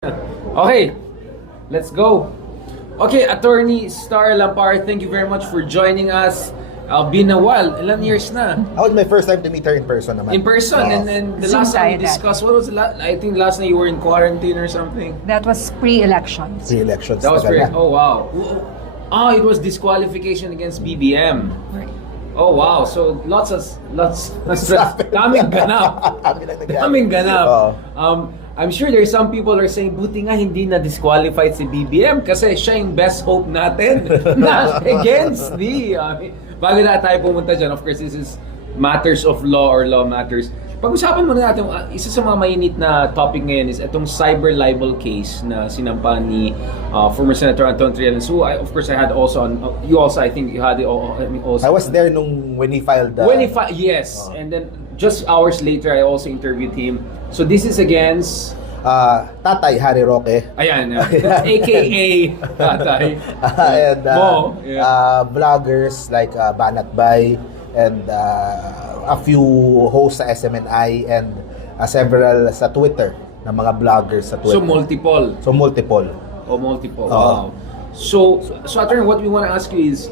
Okay, let's go. Okay, Attorney Star Lampar, thank you very much for joining us. Been a while, ilan years na? That was my first time to meet her in person naman. In person, and the Zoom last time we tayo discussed, what was the last, I think last night you were in quarantine or something. That was pre-elections. Pre-elections. That was tagal great. na. Oh wow. It was disqualification against BBM. Right. Oh wow, so lots daming ganap. Kami lang nag- Daming ganap. Oo. I'm sure there's some people are saying, buti nga hindi na disqualified si BBM kasi siya yung best hope natin na against the... bago na tayo pumunta dyan, of course, this is matters of law or law matters. Pag-usapan muna natin, isa sa mga mainit na topic ngayon is itong cyber libel case na sinampa ni former Senator Anton Trillanes. So, of course, I had also on... you also, I think you had it also... I was there when he filed the... Yes. And then, just hours later, I also interviewed him. So, this is against... Tatay Harry Roque. Ayan, aka Tatay. And Mo, yeah. vloggers like Banat Bay and a few hosts sa SMNI and several sa Twitter na mga vloggers sa Twitter. So multiple. Multiple. Wow. So Attorney, what we want to ask you is,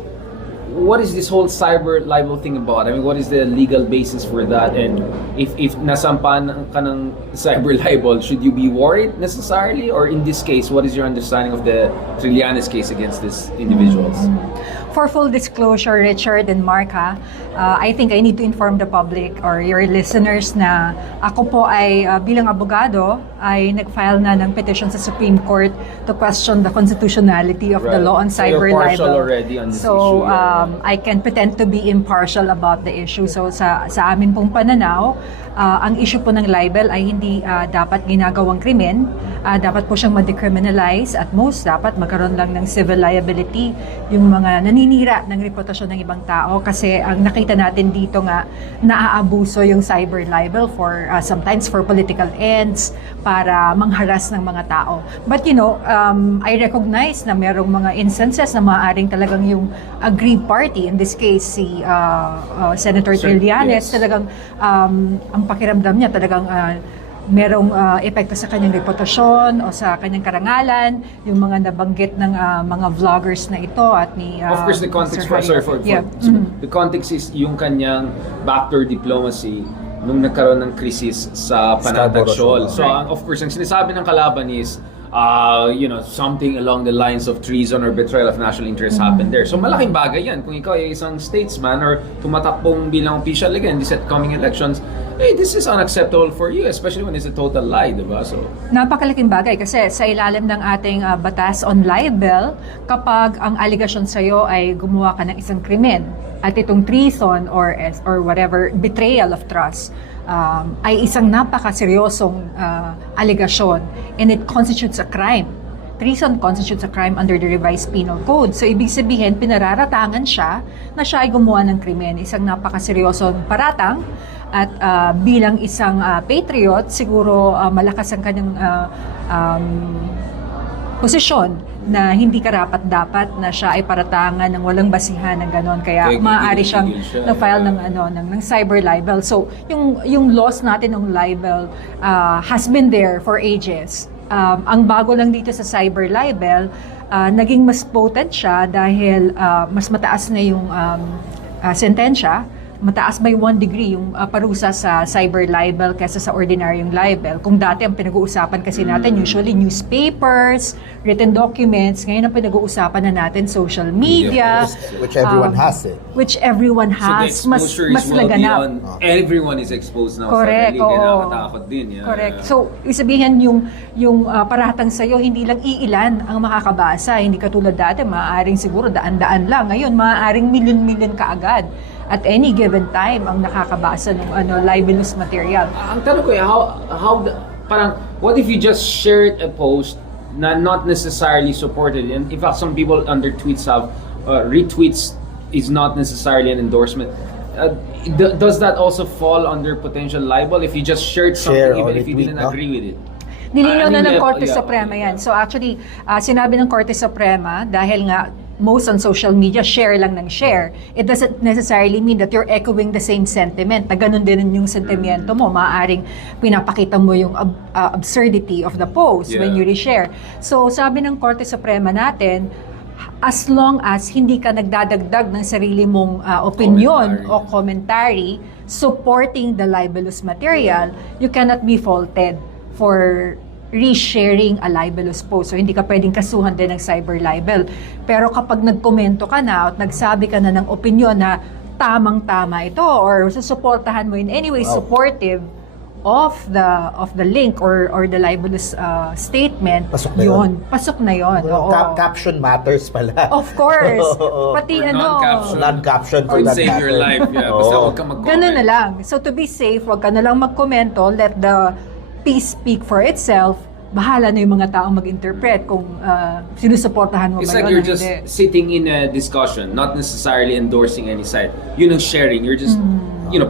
what is this whole cyber libel thing about? I mean, what is the legal basis for that? And if nasampan ka ng cyber libel, should you be worried necessarily? Or in this case, what is your understanding of the Trillanes case against these individuals? For full disclosure, Richard and Mark, I think I need to inform the public or your listeners na ako po ay bilang abogado ay nag-file na ng petition sa Supreme Court to question the constitutionality of the law on cyber you're partial libel. already on this So, issue. I can pretend to be impartial about the issue. So, sa amin pong pananaw, ang issue po ng libel ay hindi dapat ginagawang krimen. Dapat po siyang ma-decriminalize at most dapat magkaroon lang ng civil liability yung mga naninira ng reputasyon ng ibang tao kasi ang nakita natin dito nga naaabuso yung cyber libel for sometimes for political ends para mangharas ng mga tao. But I recognize na merong mga instances na maaaring talagang yung aggrieved party, in this case si Senator Trillanes, yes. talagang ang pakiramdam niya talagang merong epekto sa kanyang reputasyon o sa kanyang karangalan, yung mga nabanggit ng mga vloggers na ito at ni Of course, the context the context is yung kanyang backdoor diplomacy nung nagkaroon ng krisis sa Panatag Shoal. So, of course, ang sinasabi ng kalaban is something along the lines of treason or betrayal of national interest happened there. So malaking bagay yan. Kung ikaw ay isang statesman or tumatakbong bilang official again these upcoming elections, this is unacceptable for you, especially when it's a total lie, diba? So, napakalaking bagay kasi sa ilalim ng ating batas on libel, kapag ang allegation sa'yo ay gumawa ka ng isang krimen at itong treason or whatever, betrayal of trust, ay isang napakaseryosong allegation and it constitutes a crime. Treason constitutes a crime under the revised penal code. So, ibig sabihin, pinararatangan siya na siya ay gumawa ng krimen. Isang napakaseryosong paratang at bilang isang patriot, siguro malakas ang kanyang posisyon na hindi karapat-dapat na siya ay paratangan ng walang basihan ng ganon. Kaya maaari siyang na-file ng cyber libel. So, yung laws natin ng libel has been there for ages. Ang bago lang dito sa cyber libel, naging mas potent siya dahil mas mataas na yung sentensya. Mataas by 1 degree yung parusa sa cyber libel kaysa sa ordinaryong libel. Kung dati ang pinag-uusapan kasi natin usually newspapers, written documents, ngayon ang pinag-uusapan na natin social media. Which everyone has eh. Which everyone has. so the exposure mas is well laganap. beyond, everyone is exposed now. Correct, Suddenly, oo. nakakatakot din. Yeah. Correct. So, isabihin yung paratang sa'yo, hindi lang iilan ang makakabasa. Hindi katulad dati, maaaring siguro daan-daan lang. Ngayon, maaaring milyon-milyon kaagad at any given time ang nakakabasa ng libelous material. Ang tanong ko parang, what if you just shared a post na not necessarily supported? And in fact, some people under tweets have retweets is not necessarily an endorsement. Does that also fall under potential libel if you just shared something even if you didn't agree with it? Nilinaw na ng Korte Suprema yan. So actually, sinabi ng Korte Suprema, dahil nga most on social media, share lang ng share. It doesn't necessarily mean that you're echoing the same sentiment, na ganun din yung sentimiento mo. Maaaring pinapakita mo yung absurdity of the post when you reshare. So, sabi ng Korte Suprema natin, as long as hindi ka nagdadagdag ng sarili mong opinion o commentary supporting the libelous material, you cannot be faulted for resharing a libelous post. So, hindi ka pwedeng kasuhan din ng cyber libel. Pero kapag nagkomento ka na at nagsabi ka na ng opinion na tamang-tama ito or susuportahan mo in any way supportive of the link or the libelous statement, Pasok na yun. Pasok na yun. Oo. Caption matters pala. Of course. Pati Or non-caption. Non-caption for Could that save your matter. life. Basta huwag ka mag-comment. Ganun na lang. So to be safe, wag ka na lang magkomento, let the piece speak for itself. Bahala na yung mga taong mag-interpret kung sinusuportahan mo It's ba like yun you're o just hindi. sitting in a discussion, not necessarily endorsing any side. Yun ang sharing. You're just,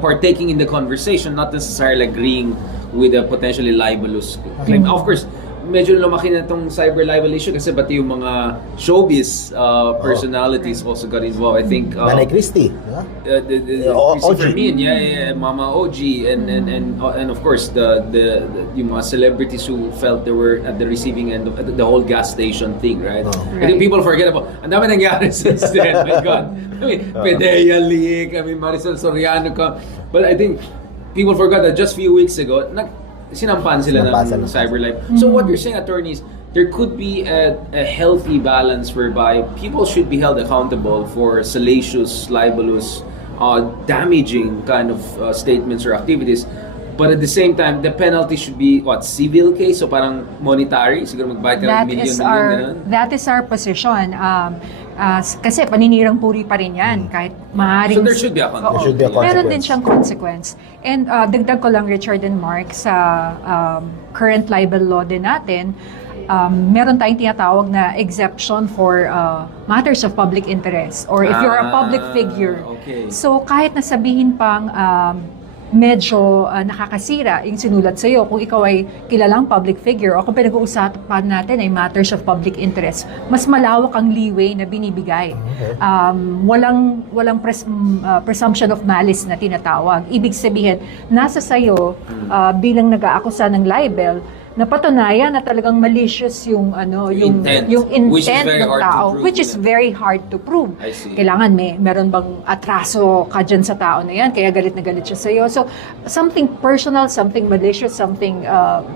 partaking in the conversation, not necessarily agreeing with a potentially libelous claim. Of course, medyo lumaki na itong cyber libel issue kasi pati yung mga showbiz personalities also got involved. I think Nanay Christie. Christopher OG. Min, Mama OG, and of course the yung mga celebrities who felt they were at the receiving end of the whole gas station thing, right? I think people forget about. Ang dami nangyari since then. My God, I mean, Pedea leak. I mean, Maricel Soriano come. But I think people forgot that just few weeks ago, sinampan sila ng cyber libel. So what you're saying, attorneys, there could be a healthy balance whereby people should be held accountable for salacious, libelous, damaging kind of statements or activities. But at the same time, the penalty should be civil case, so parang monetary, siguro magbayad ka ng million ganun. That is our position. Kasi paninirang puri pa rin yan, kahit maaaring... So there should be a consequence. There should be a consequence. Meron din siyang consequence. And dagdag ko lang, Richard and Mark, sa current libel law din natin, meron tayong tinatawag na exception for matters of public interest or if you're a public figure. Okay. So kahit nasabihin pang medyo nakakasira yung sinulat sa iyo kung ikaw ay kilalang public figure o kung pinag-uusapan natin ay matters of public interest, mas malawak ang leeway na binibigay. Walang presumption of malice na tinatawag. Ibig sabihin, nasa sayo bilang nag-aakusa ng libel, napatunayan na talagang malicious yung Intent. Which is very ng hard to tao, prove, which is very hard to prove. I see. Kailangan meron bang atraso ka dyan sa tao na yan, kaya galit na galit siya sa iyo. So, something personal, something malicious, something,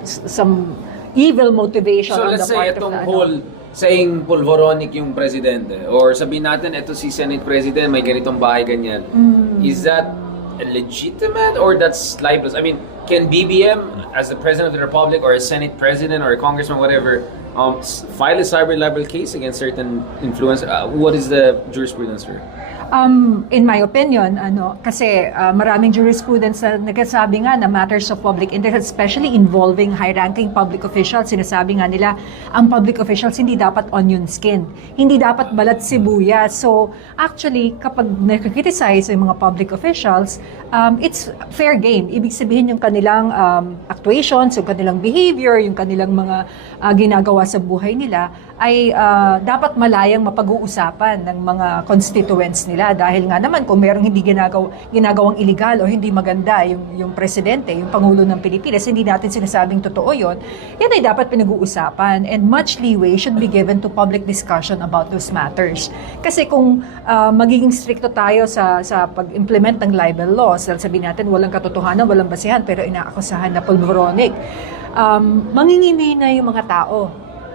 some evil motivation So on the let's say part of itong the whole saying pulvoronic yung presidente or sabihin natin ito si Senate President may ganitong bahay ganyan. Is that legitimate or that's libelous? I mean, can BBM as the President of the Republic or a Senate President or a Congressman, whatever, file a cyber libel case against certain influencers? What is the jurisprudence here? In my opinion, kasi maraming jurisprudence na nagsasabi nga na matters of public interest, especially involving high-ranking public officials, sinasabi nga nila, ang public officials hindi dapat onion skin, hindi dapat balat sibuyas. So, actually, kapag nakikriticize yung mga public officials, it's fair game. Ibig sabihin yung kanilang actuations, yung kanilang behavior, yung kanilang mga ginagawa sa buhay nila, ay dapat malayang mapag-uusapan ng mga constituents nila dahil nga naman kung mayroong hindi ginagawang illegal o hindi maganda yung presidente, yung Pangulo ng Pilipinas, hindi natin sinasabing totoo yun, yan ay dapat pinag-uusapan and much leeway should be given to public discussion about those matters. Kasi kung magiging stricto tayo sa pag-implement ng libel laws, sabihin natin walang katotohanan, walang basihan, pero inaakusahan na pulvoronic, mangingini na yung mga tao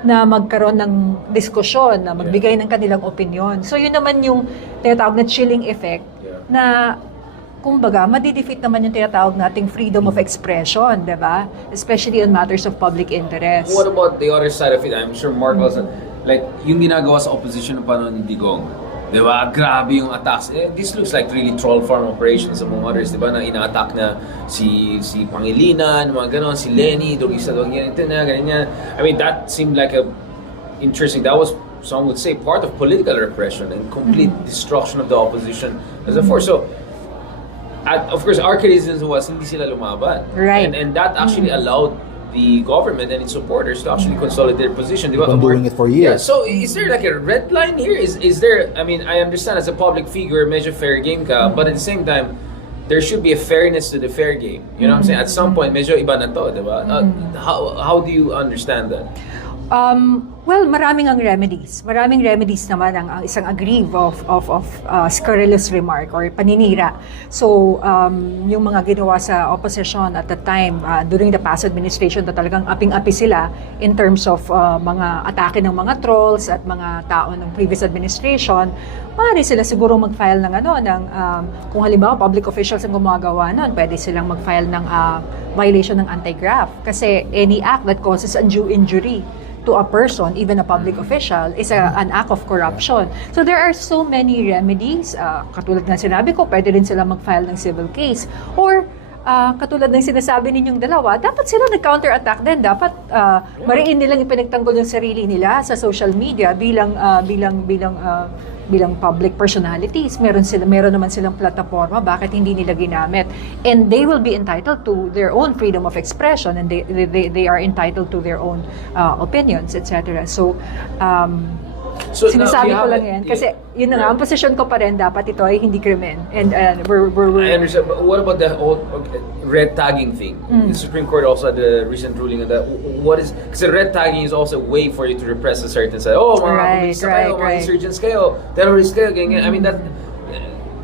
na magkaroon ng diskusyon, na magbigay ng kanilang opinion. So yun naman yung tinatawag na chilling effect na kumbaga, madidefeat naman yung tinatawag nating freedom of expression, di ba? Especially on matters of public interest. What about the other side of it? I'm sure Mark also, like, yung ginagawa sa opposition ng panahon ni Digong, di ba? Grabe yung attacks. This looks like really troll farm operations among others, di ba? Na ina-attack na si Pangilinan, mga ganon, si Lenny, Dogista, ganito na, ganyan. I mean, that seemed like a interesting, that was, some would say, part of political repression and complete destruction of the opposition as a force. So, of course, our criticism was hindi sila lumaban. Right. And that actually allowed the government and its supporters to actually consolidate their position. Di ba? Been doing it for years. Yeah, so is there like a red line here? Is there, I mean, I understand as a public figure, medyo fair game ka, but at the same time, there should be a fairness to the fair game. You know what I'm saying? At some point, medyo iba na to, di ba? How do you understand that? Well, maraming ang remedies. Maraming remedies naman ang isang aggrieve of scurrilous remark or paninira. So, yung mga ginawa sa opposition at the time, during the past administration, na talagang aping-api sila in terms of mga atake ng mga trolls at mga tao ng previous administration, maaari sila siguro mag-file ng kung halimbawa public officials ang gumagawa nun, pwede silang mag-file ng violation ng anti-graft. Kasi any act that causes undue injury to a person, even a public official, is an act of corruption. So there are so many remedies. Katulad na sinabi ko, pwede rin sila mag-file ng civil case. Or katulad ng sinasabi ninyong dalawa, dapat sila nag-counter-attack din. Dapat mariin nilang ipinagtanggol yung sarili nila sa social media bilang public personalities. Meron naman silang plataforma, bakit hindi nila ginamit? And they will be entitled to their own freedom of expression, and they are entitled to their own opinions, etc. So sinasabi ko lang yan kasi yun na nga, ang posisyon ko pa rin, dapat ito ay hindi krimen. And we're I understand, but what about the whole red tagging thing? The Supreme Court also had a recent ruling on that. What is, kasi red tagging is also a way for you to repress a certain side. Oh, mga komunista kayo, mga insurgents kayo, terrorists kayo, ganyan. I mean,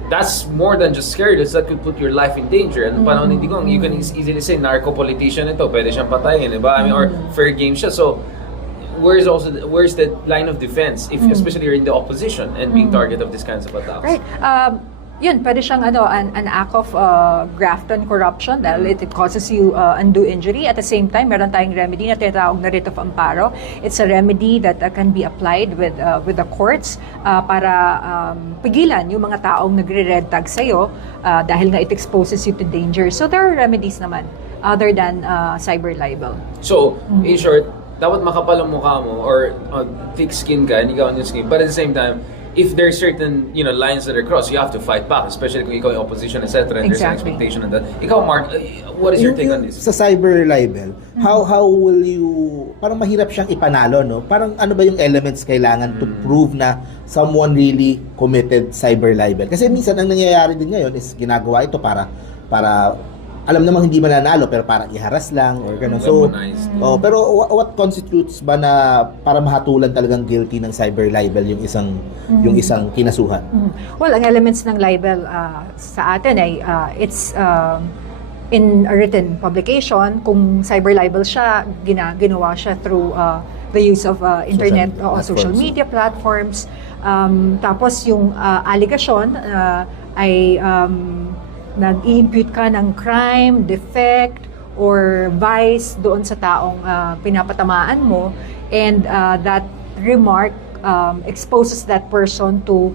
that's more than just scary. That could put your life in danger. And panahon hindi ko, you can easily say, narco-politician ito, pwede siyang patayin, diba? I mean, or fair game siya. So, where's the line of defense, if especially you're in the opposition and being target of these kinds of attacks? Right. Yun, pwede siyang an act of graft and corruption dahil it causes you undue injury. At the same time, meron tayong remedy na tinatawag na writ of amparo. It's a remedy that can be applied with the courts para pigilan yung mga taong nagre-red tag sa'yo dahil nga it exposes you to danger. So there are remedies naman other than cyber libel. So, in short, dapat makapal ang mukha mo or thick skin ka, hindi ka on your skin. But at the same time, if there's certain lines that are crossed, you have to fight back, especially kung ikaw yung opposition, etc. And there's an expectation on that. Ikaw, Mark, what is your take on this? Sa cyber libel, how will you, parang mahirap siyang ipanalo, no? Parang ano ba yung elements kailangan to prove na someone really committed cyber libel? Kasi minsan ang nangyayari din ngayon is ginagawa ito para alam namang hindi mananalo pero parang iharas lang or gano'n. So, pero what constitutes ba na para mahatulan talagang guilty ng cyber libel yung isang kinasuhan? Well, ang elements ng libel sa atin ay it's in a written publication. Kung cyber libel siya, ginawa siya through the use of internet o social media platforms. Tapos yung allegation ay nag-i-impute ka ng crime, defect, or vice doon sa taong pinapatamaan mo, and that remark exposes that person to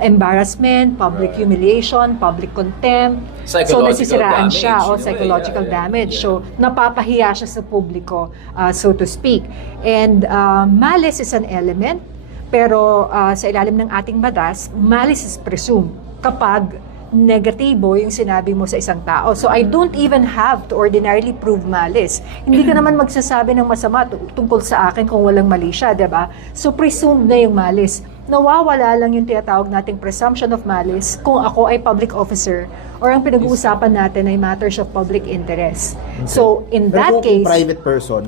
embarrassment, public humiliation, public contempt. So nasisiraan siya o psychological damage. So napapahiya siya sa publiko, so to speak. And malice is an element, pero sa ilalim ng ating batas, malice is presumed kapag negatibo yung sinabi mo sa isang tao. So I don't even have to ordinarily prove malice. Hindi ka naman magsasabi ng masama tungkol sa akin kung walang mali siya, diba? So presumed na yung malice. Nawawala lang yung tinatawag nating presumption of malice kung ako ay public officer or ang pinag-uusapan natin ay matters of public interest. Okay. So in that case, kung private person,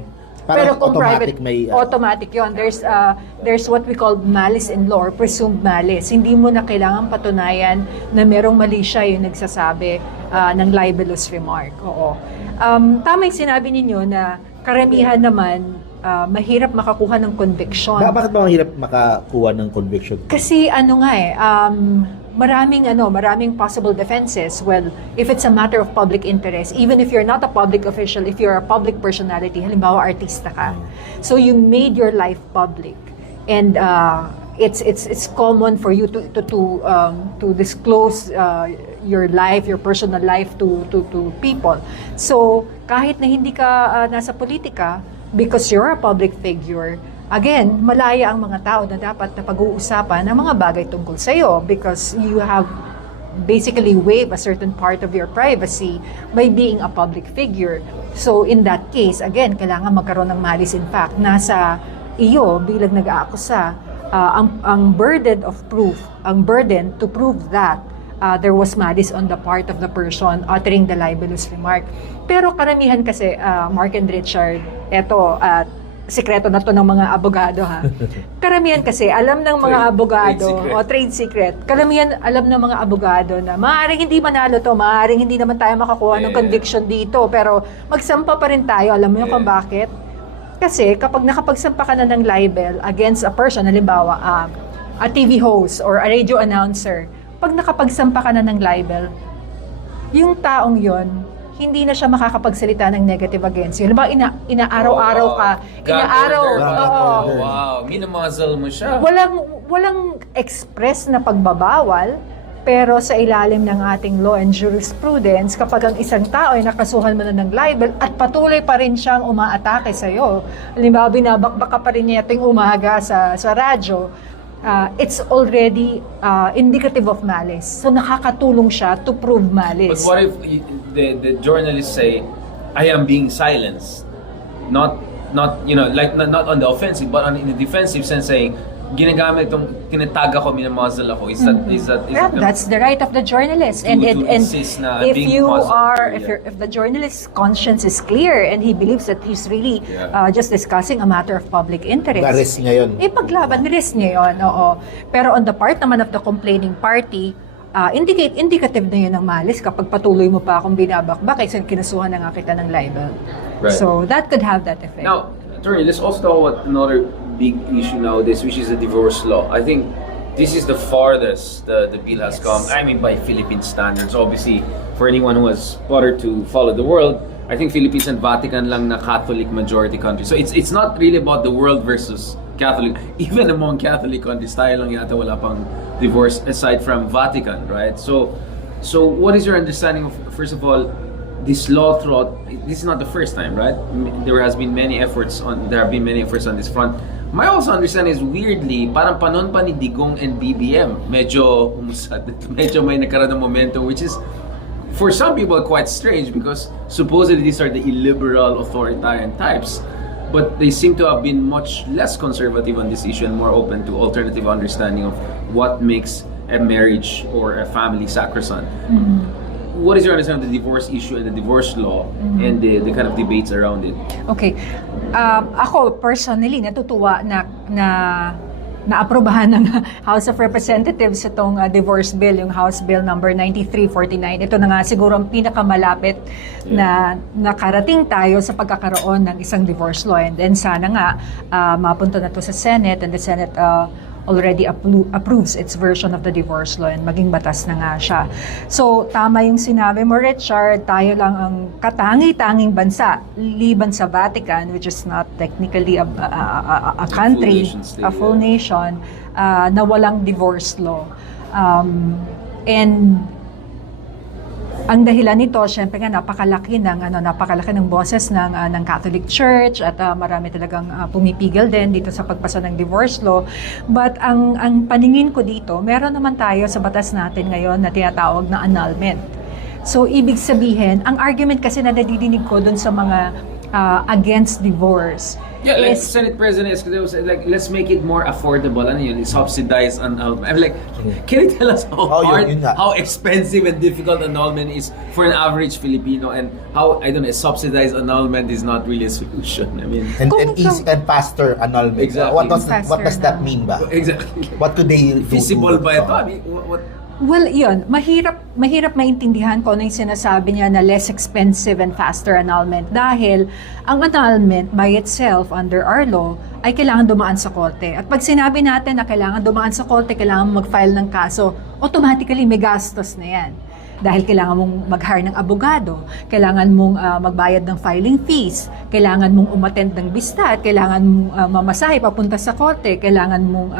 parang automatic may automatic yon. There's what we call malice in law or presumed malice. Hindi mo na kailangan patunayan na merong mali siya yung nagsasabi ng libelous remark. Oo. Tama yung sinabi ninyo na karamihan naman mahirap makakuha ng conviction. Bakit ba mahirap makakuha ng conviction? Kasi maraming possible defenses. Well, if it's a matter of public interest, even if you're not a public official, if you're a public personality, halimbawa artista ka, so you made your life public, and it's common for you to disclose your life, your personal life to people. So kahit na hindi ka nasa politika, because you're a public figure, again, malaya ang mga tao na dapat na pag-uusapan ng mga bagay tungkol sa iyo because you have basically waive a certain part of your privacy by being a public figure. So in that case, again, kailangan magkaroon ng malice in fact. Nasa iyo bilang nag-aakusa ang burden of proof, ang burden to prove that there was malice on the part of the person uttering the libelous remark. Pero karamihan kasi, Mark and Richard, eto, sikreto na to ng mga abogado ha. Karamihan kasi, alam ng mga abogado, trade secret, karamihan alam ng mga abogado na maaaring hindi manalo to, maaaring hindi naman tayo makakuha ng conviction dito, pero magsampa pa rin tayo. Alam mo yung kung bakit? Kasi kapag nakapagsampa ka na ng libel against a person, halimbawa, a TV host or a radio announcer, pag nakapagsampa ka na ng libel, yung taong yon hindi na siya makakapagsalita ng negative against you. Halimbawa, inaaraw-araw ka. Wow, minamazal mo siya. Walang express na pagbabawal, pero sa ilalim ng ating law and jurisprudence, kapag ang isang tao ay nakasuhan mo na ng libel at patuloy pa rin siyang umaatake sa'yo, halimbawa, binabakbak ka pa rin niya tuwing umaga sa radyo, it's already indicative of malice. So nakakatulong siya to prove malice. But what if the journalists say, I am being silenced? Not not on the offensive, but in the defensive sense, saying, ginagamit itong tinatag ako, minamazal ako. Is that that's the right of the journalist. And insist na if being you muzzled, are, if the journalist's conscience is clear and he believes that he's really just discussing a matter of public interest. Risk ngayon. Paglaban, risk niya yun, oo. Pero on the part naman of the complaining party, indicative na yun ng malice kapag patuloy mo pa akong binabakbak kasi kinasuhan na nga kita ng libel. Right. So that could have that effect. Now, attorney, let's also talk about another big issue nowadays, which is the divorce law. I think this is the farthest the bill has come. I mean, by Philippine standards. Obviously, for anyone who has bothered to follow the world, I think Philippines and Vatican lang na Catholic majority country. So it's not really about the world versus Catholic. Even among Catholic countries, tayo lang yata wala pang divorce aside from Vatican, right? So what is your understanding of, first of all, this law throughout? This is not the first time, right? There have been many efforts on this front. My also understanding is weirdly, parang panon pa ni Digong and BBM, medyo umusad, medyo may nagkaroon ng momentum, which is for some people quite strange because supposedly these are the illiberal authoritarian types, but they seem to have been much less conservative on this issue and more open to alternative understanding of what makes a marriage or a family sacrosanct. What is your understanding of the divorce issue and the divorce law and the kind of debates around it? Okay. Ako personally natutuwa na naaprobahan ng House of Representatives itong divorce bill, yung House Bill number 9349. Ito na nga siguro ang pinakamalapit na nakarating tayo sa pagkakaroon ng isang divorce law. And then sana nga mapunta na to sa Senate, and the Senate already approves its version of the divorce law and maging batas na nga siya. So, tama yung sinabi mo, Richard, tayo lang ang katangi-tanging bansa, liban sa Vatican, which is not technically a country, a full nation, na walang divorce law. And ang dahilan nito, syempre nga napakalaki ng boses ng Catholic Church at marami talagang pumipigil din dito sa pagpasa ng divorce law. But ang paningin ko dito, meron naman tayo sa batas natin ngayon na tinatawag na annulment. So ibig sabihin, ang argument kasi na nadidinig ko dun sa mga against divorce. Yeah, like Senate President Escudero said, like, let's make it more affordable. Ano yun? Subsidize annulment. I'm like, can you tell us how expensive and difficult annulment is for an average Filipino, and how, I don't know, subsidized annulment is not really a solution. I mean, and easy and faster annulment. Exactly. What does that mean ba? Exactly. What could they do? Feasible ba ito? I mean, what? Well, yun, mahirap maintindihan ko ano yung sinasabi niya na less expensive and faster annulment dahil ang annulment by itself under our law ay kailangan dumaan sa korte. At pag sinabi natin na kailangan dumaan sa korte, kailangan mag-file ng kaso, automatically may gastos na yan. Dahil kailangan mong mag-hire ng abogado, kailangan mong magbayad ng filing fees, kailangan mong umattend ng bistat, kailangan mong mamasahe papunta sa korte, kailangan mong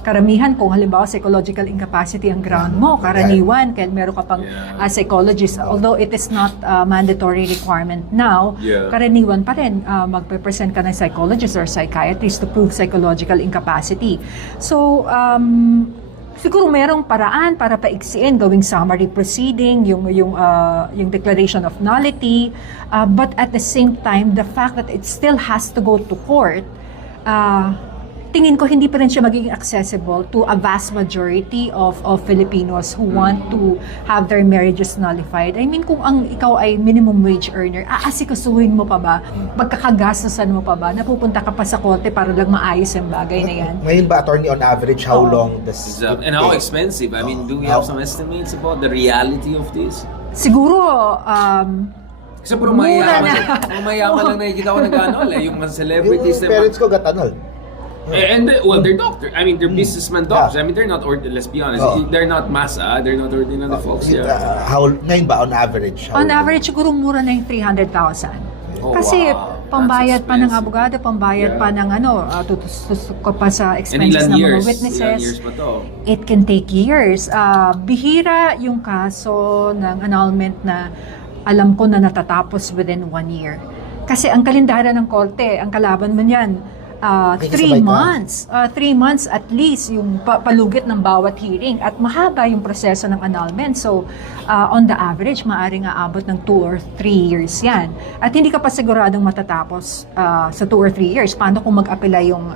karamihan kung halimbawa psychological incapacity ang ground mo, karaniwan, kaya meron ka pang psychologist. Although it is not a mandatory requirement now, karaniwan pa rin magpe-present ka ng psychologist or psychiatrist to prove psychological incapacity. So, siguro merong paraan para paiksiin, gawing summary proceeding, yung declaration of nullity, but at the same time, the fact that it still has to go to court, tingin ko hindi pa rin siya magiging accessible to a vast majority of Filipinos who want to have their marriages nullified. I mean, kung ikaw ay minimum wage earner, aasikasuhin mo pa ba? Pagkakagastusan mo pa ba? Napupunta ka pa sa korte para lang maayos ang bagay na yan? Ngayon ba, attorney, on average, how long does And how expensive? I mean, do we have some estimates about the reality of this? Siguro, Kasi puro mayayaman lang nakikita ko nag-ano, yung mga celebrities. yung parents ko got annulled. And well, they're doctors. I mean, they're businessman doctors. I mean, they're not let's be honest, they're not masa. They're not ordinary folks. Yeah. Ngayon ba, on average? on average, siguro mura na yung 300,000. Oh, Kasi wow. pambayad That's pa ng expensive. abogado, pambayad pa ng tutusok pa sa And expenses ilan ng years? mga witnesses. Ilan years pa to? It can take years. Bihira yung kaso ng annulment na alam ko na natatapos within 1 year. Kasi ang kalendaryo ng korte, ang kalaban mo niyan, 3 months. 3 months at least yung palugit ng bawat hearing. At mahaba yung proseso ng annulment. So, on the average, maaaring aabot ng 2 or 3 years yan. At hindi ka pa siguradong matatapos sa 2 or 3 years. Paano kung mag-apela yung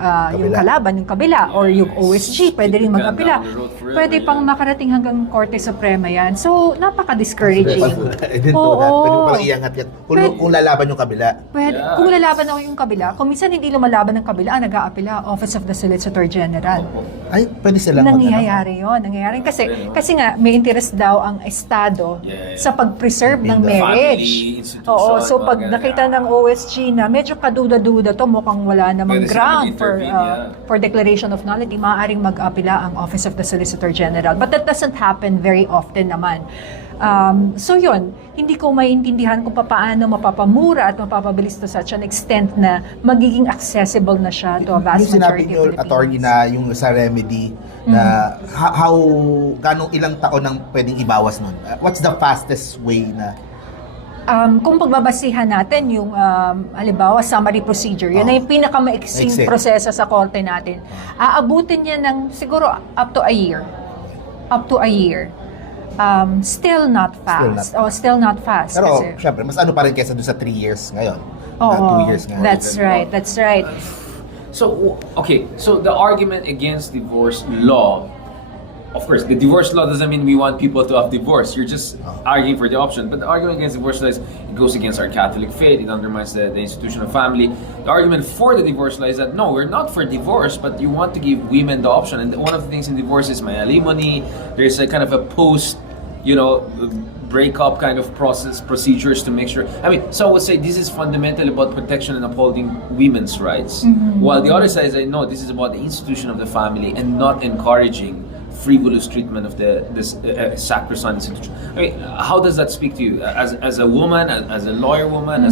kalaban, yung kabila, or yung OSG, pwede rin mag-apela. Pwede pang makarating hanggang Korte Suprema yan. So, napaka-discouraging. Pwede mo palang iangat yan. Kung lalaban yung kabila. Pwede, kung lalaban ako yung kabila, kung minsan hindi lumalaban ng kabila, nag-aapela, Office of the Solicitor General. Ay, pwede silang Nangyayari yun. Nangyayari. Kasi nga, may interest daw ang Estado sa pag-preserve ng marriage. Family, institution, Oo, so pag mga nakita ng OSG na medyo kaduda-duda to, mukhang wala namang Pwede ground silang intervene, for declaration of nullity, maaaring mag-apela ang Office of the Solicitor General. But that doesn't happen very often naman. So yun, hindi ko maintindihan kung paano mapapamura at mapapabilis to such an extent na magiging accessible na siya to a vast yung sinabi majority niyo, of Filipinos. attorney, na yung sa remedy, na ganong ilang taon nang pwedeng ibawas nun? What's the fastest way na? Kung pagbabasihan natin yung halimbawa summary procedure, yun na yung pinakamaiksing Maiksi. proseso sa korte natin. Aabutin niya ng siguro up to a year. Still not fast. Still not fast. Pero, kasi, syempre, mas ano pa rin kesa doon sa 3 years ngayon. Oo, 2 years ngayon. That's right. So, okay, so the argument against divorce law, of course, the divorce law doesn't mean we want people to have divorce. You're just arguing for the option. But the argument against divorce law is it goes against our Catholic faith. It undermines the institution of family. The argument for the divorce law is that no, we're not for divorce, but you want to give women the option. And one of the things in divorce is may alimony. There's a kind of a post, breakup kind of procedures to make sure. I mean, some would say this is fundamental about protection and upholding women's rights, while the other side says no, this is about the institution of the family and not encouraging frivolous treatment of this sacrosanct institution. I mean, how does that speak to you as a woman, as a lawyer woman,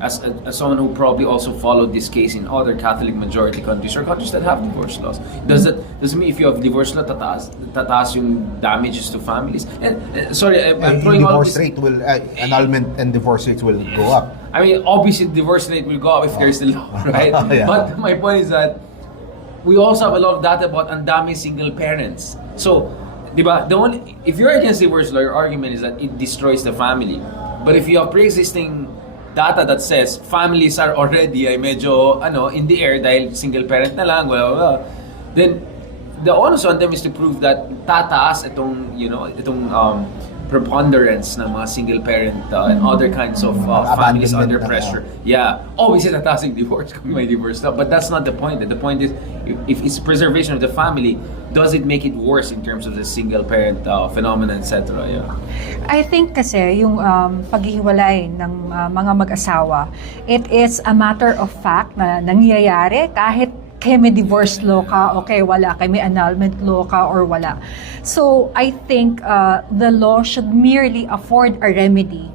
as someone who probably also followed this case in other Catholic majority countries or countries that have divorce laws? Does it mean if you have divorce law, tataas yung damages to families? And sorry, I'm throwing all divorce this. rate will, annulment and divorce rates will go up. I mean, obviously, divorce rate will go up if there's a law, right? Yeah. But my point is that we also have a lot of data about ang daming single parents. So, di ba, if you're against divorce law, your argument is that it destroys the family. But if you have pre-existing data that says families are already ay medyo in the air dahil single parent na lang, blah, blah, blah, then the onus on them is to prove that tataas itong preponderance ng mga single parent and other kinds of families under pressure. Yeah. We say tataas yung divorce kung may divorce law. But that's not the point. The point is, if it's preservation of the family, does it make it worse in terms of the single parent phenomenon, etc.? Yeah. I think kasi yung paghihiwalay ng mga mag-asawa, it is a matter of fact na nangyayari kahit kaya may divorce law ka, okay, wala. Kaya may annulment law ka, or wala. So, I think the law should merely afford a remedy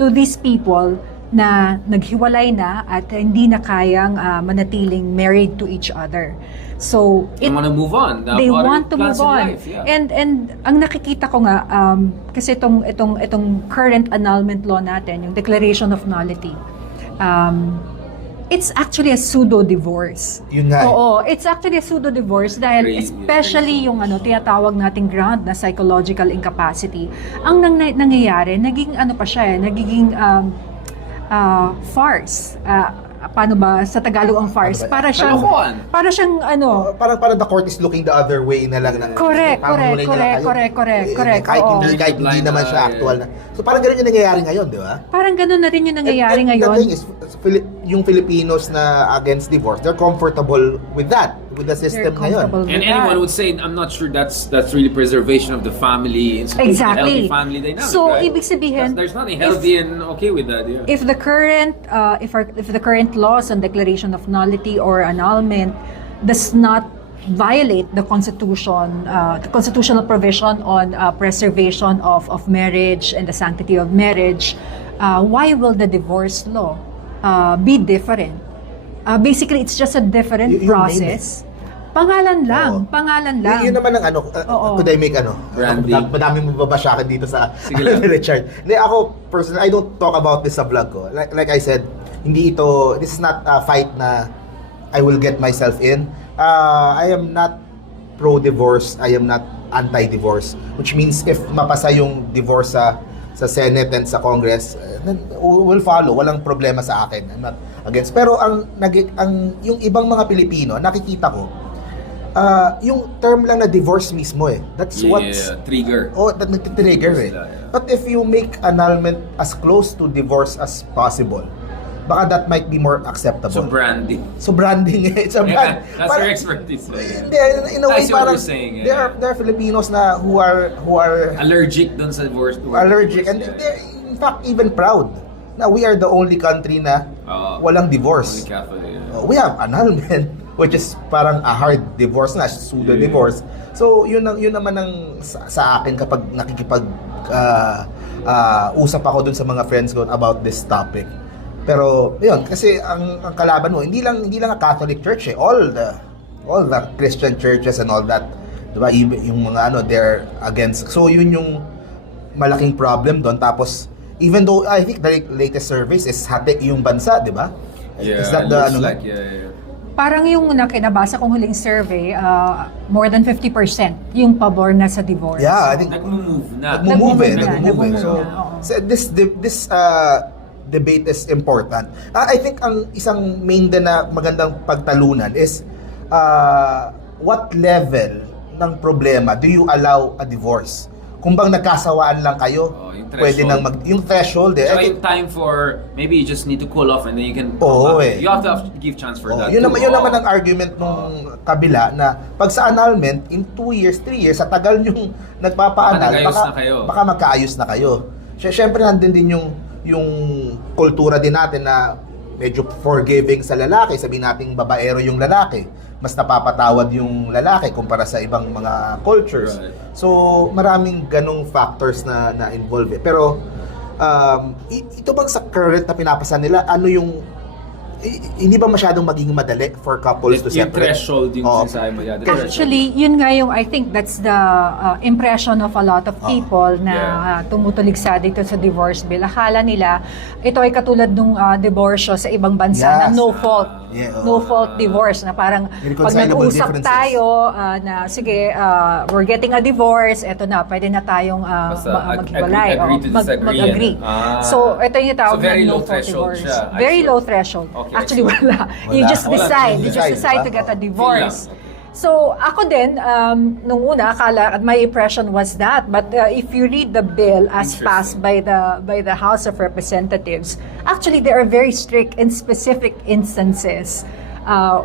to these people na naghiwalay na at hindi na kayang manatiling married to each other. So, They want to move on. They want to move on. Life, yeah. And ang nakikita ko nga, kasi itong current annulment law natin, yung declaration of nullity, it's actually a pseudo-divorce. Yun nga. Oo, it's actually a pseudo-divorce dahil Crazy. especially yung tinatawag nating ground na psychological incapacity. Ang nangyayari, naging pa siya nagiging farce. Paano ba sa Tagalog ang farce? Ano ba? Para siyang Parang the court is looking the other way na lang. Correct. Oo. Kahit hindi naman siya actual na. So parang gano'n yung nangyayari ngayon, di ba? Parang gano'n na rin yung nangyayari And ngayon. the thing is, yung Filipinos na against divorce, they're comfortable with that, with the system ngayon. And anyone would say, I'm not sure that's really preservation of the family, Exactly. healthy family dynamic. So, right? ibig sabihin, there's nothing healthy and okay with that. Yeah. if the current laws on declaration of nullity or annulment does not violate the constitutional provision on preservation of marriage and the sanctity of marriage, why will the divorce law be different? Basically, it's just a different You name process. Pangalan lang. Yun naman ang Oo. could I make Branding. madaming mababasyakin dito sa Sige lang. ni Richard. Hindi, ako, personally, I don't talk about this sa vlog ko. Like I said, this is not a fight na I will get myself in. I am not pro-divorce, I am not anti-divorce. Which means, if mapasa yung divorce sa Senate and sa Congress, then will follow. Walang problema sa akin. I'm not against. Pero yung ibang mga Pilipino, nakikita ko, yung term lang na divorce mismo That's what's trigger. that nagtitrigger Yeah. But if you make annulment as close to divorce as possible, baka that might be more acceptable. So branding. So branding it's a brand. That's your expertise. Hindi, in a way, I see what parang you're saying, there are Filipinos na who are Allergic dun sa divorce. allergic and they're in fact even proud na we are the only country na walang divorce. Only Catholic, yeah. We have annulment, which is parang a hard divorce na, pseudo-divorce. So, yun naman ang sa akin kapag nakikipag usap ako dun sa mga friends ko about this topic. Pero, yun, kasi ang kalaban mo, hindi lang ang Catholic Church all the Christian churches and all that, diba, yung mga they're against. So, yun yung malaking problem doon. Tapos, even though I think the latest surveys is hati yung bansa, diba? Yeah, Is that it the looks like, yeah. Parang yung nakinabasa kong huling survey, more than 50% yung pabor na sa divorce. Yeah, I think Nagmo-move na. nagmo-move. na, oo. So this debate is important. I think ang isang main din na magandang pagtalunan is what level ng problema do you allow a divorce? Kung bang nagkasawaan lang kayo, yung pwede threshold. nang yung threshold So yung time for, maybe you just need to cool off and then you can Oo, come back. eh. You have to give chance for that. Yun too. naman ang argument nung kabila na pag sa annulment, in 2 years, 3 years, sa tagal yung nagpapa-annul, Baka nag-ayos na kayo. baka magkaayos na kayo. Siyempre nandun din yung kultura din natin na medyo forgiving sa lalaki, sabihin nating babaero yung lalaki, mas napapatawad yung lalaki kumpara sa ibang mga cultures. Right. So, maraming ganong factors na involve. Pero, ito bang sa current na pinapasa nila, hindi ba masyadong maging madali for couples to Yung separate? threshold yung Oo. sinasabi mo. Yeah, the threshold. Actually, yun nga yung, I think that's the impression of a lot of people na tumutulig dito sa divorce bill. Akala nila, ito ay katulad nung diborsyo sa ibang bansa na Yes. no fault. Yeah, No fault divorce na parang pag Irreconcilable nag-usap differences. tayo na sige, we're getting a divorce, eto na, pwede na tayong Basta maghiwalay. agree to disagree, Mag-agree. Ah. So, ito yung tawag So, very na low no fault threshold divorce. siya, Very actually. low threshold. Okay, Actually, wala. You Wala. just Wala. decide. You Decide, just decide to diba? get a Oo. divorce. Yun lang. So, ako din, nung una, akala, my impression was that. But if you read the bill as passed by the House of Representatives, actually, there are very strict and specific instances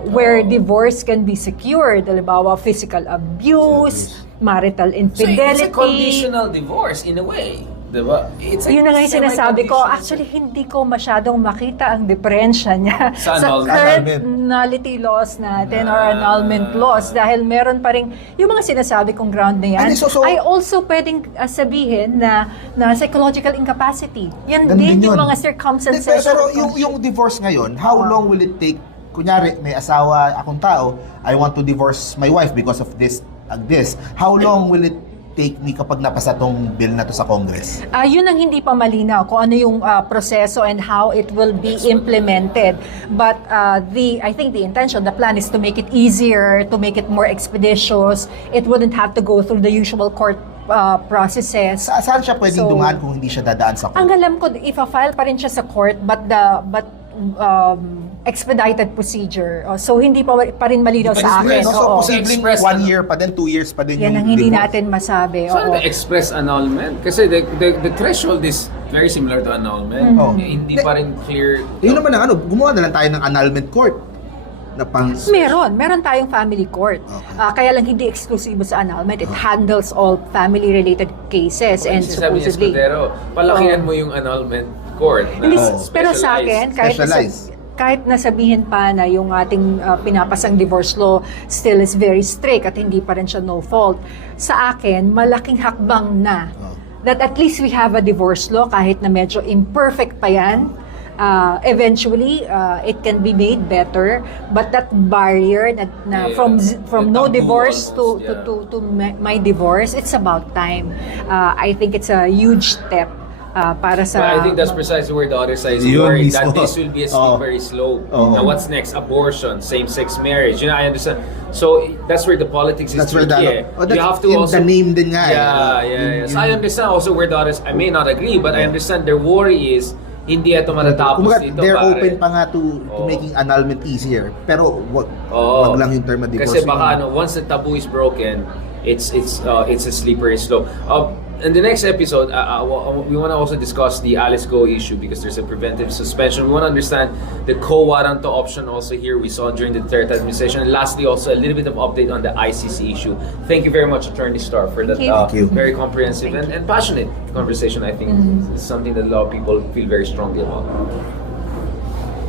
where divorce can be secured. Halimbawa, physical abuse, marital So it's infidelity. a conditional divorce in a way. Diba? Yun na nga yung sinasabi ko. semi-conditional. Actually, hindi ko masyadong makita ang diferensya niya Sa sa annulment. current nullity laws natin or annulment laws dahil meron pa rin yung mga sinasabi kong ground na yan. Ay also pwedeng sabihin na psychological incapacity. Yan din yung mga circumstances. Pero yung divorce ngayon, how long will it take? Kunyari, may asawa akong tao, I want to divorce my wife because of this. How long will it take me kapag napasa tong bill na to sa Congress? Yun ang hindi pa malinaw kung ano yung proseso and how it will be implemented. But I think the intention, the plan is to make it easier, to make it more expeditious. It wouldn't have to go through the usual court processes. Saan siya pwedeng So, dumaan kung hindi siya dadaan sa Ang court? alam ko, ifa-file pa rin siya sa court, but expedited procedure. So hindi pa rin malinaw sa akin. So, Oo. posibleng Express, 1 year pa din, 2 years pa din Yan yung ang hindi divorce. natin masabi. So, Oo. the express annulment? Kasi the threshold is very similar to annulment. Oh. Hindi pa rin clear. Yun naman ang gumawa na lang tayo ng annulment court. Na pang... Meron tayong family court. Okay. Kaya lang hindi exclusive sa annulment. It handles all family-related cases and Sinabi niya, supposedly. Escudero, palakihan mo yung annulment court. Na Hindi, Oo. pero sa akin, Specialized. kahit nasabihin pa na yung ating pinapasang divorce law still is very strict at hindi pa rin siya no fault, sa akin, malaking hakbang na that at least we have a divorce law kahit na medyo imperfect pa yan. Eventually, it can be made better, but that barrier na from no taboo divorce almost, to my divorce, it's about time. I think it's a huge step para sa... But I think that's precisely where the other side is Yun worried, mismo. that this will be a slippery slope. Now what's next? Abortion, same-sex marriage. I understand. So that's where the politics is That's where tricky. that's You have to in also... the name din nga. Yeah. So I understand also where the others, I may not agree, but I understand their worry is hindi ito matatapos Kumbaga, dito. they're pare. open pa nga to making annulment easier. Pero wag lang yung term na divorce. Kasi baka once the taboo is broken, it's a slippery slope. In the next episode, we want to also discuss the Alice Go issue because there's a preventive suspension. We want to understand the co-warranto option also here we saw during the third administration. And lastly, also a little bit of update on the ICC issue. Thank you very much, Attorney Starr, for that Thank you. very comprehensive and passionate conversation. I think it's something that a lot of people feel very strongly about.